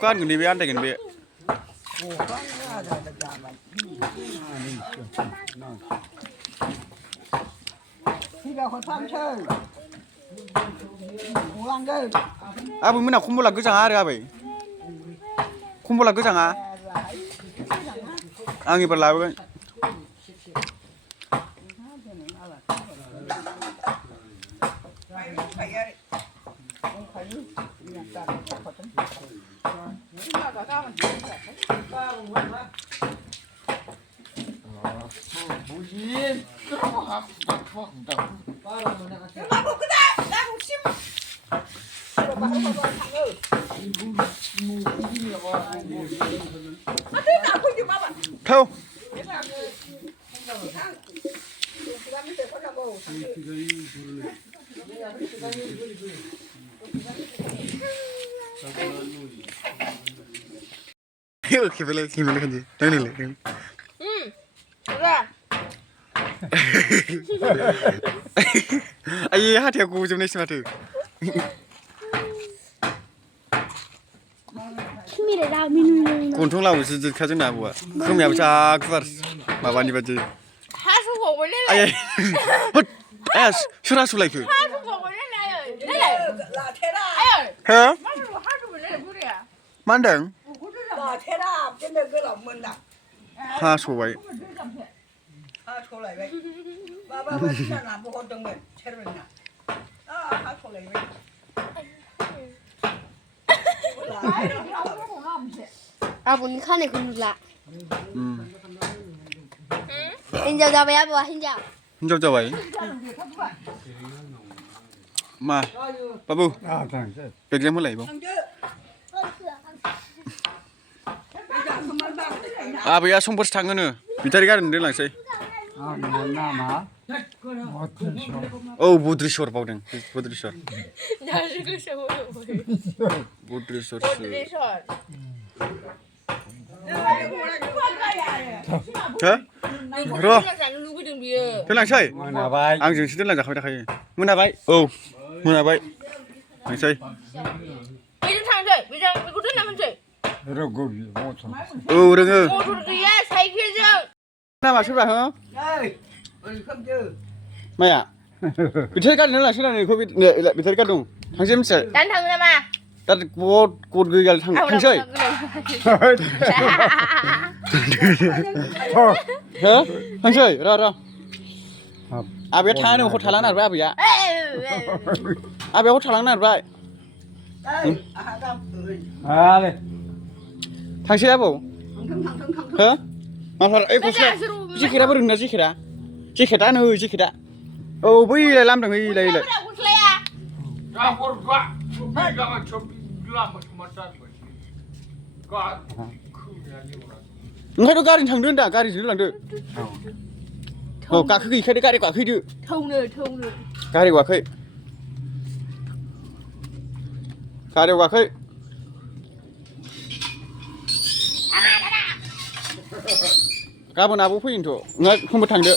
Kan gini be anda gini be. Abu mana kumpulan kerja hari apa? Kumpulan kerja nggak? Angin berlalu kan? Thâu. Kibele kan ji. Tang ni le. Ai hati aku jom ni semua tu. Kuntung lau sih jadi kajian apa? Kami apa cak var, bawa ni baju. Hasu kok boleh lah. Ayah, surah sulai tu. Hasu kok boleh lah. Ayo. Hah? Mana lu hasu boleh boleh ya? Mandang? Lah thera, jadi gelam mana? Ha sulai. Sulai baik. Bapa macam nak buat dengan cerita. Sulai baik. Abwo你看那个女的，人家叫咩不？人家。 Jom coba ini. Ma, babu. Pergi mulai bang. Apa ya sumber tangan ni? Bicara kan dia langsai. Nama Oh, Budrishor bau deng. Budrishor. Jangan suka siapa. Budrishor. Budrishor. Hah? Roh. Lu gudung dia. Dia langsai. mana baik. Ang jeng situ langsai kau dah kaya. Mana baik? Oh, mana baik? Langsai. Bijang thang chơi, bijang gudung nama chơi. Rogobi motor. Oh, dengar. Motor dia, cycle je. Nama siapa ha? Không chứ. Maya. Bicara kan dia langsai ni. Kau bicara kan dong. Langsai mesti. Dan thang nama. Tapi kau gaya langsai. Hah? Langsai. Rah. Abi thang ni kau thalang nak berapa ya? Abi kau thalang nak berapa? Ale. Langsai apa? Hah? Masalah kau siapa? Jikira berunda jikira. Jikira nu jikira. Oh, bui le lam dong bui le. Aku selaya. Campur gak, cumi jangan cobi gelam macam-macam. Gak, Engkau tu garis thang dah, garis dulu landu. Oh, kak kiri, kiri garis kak kiri. Thâu nữa. Garis kak kiri. Garis kak kiri. Kau pun apa pun itu, enggak kamu thang deh.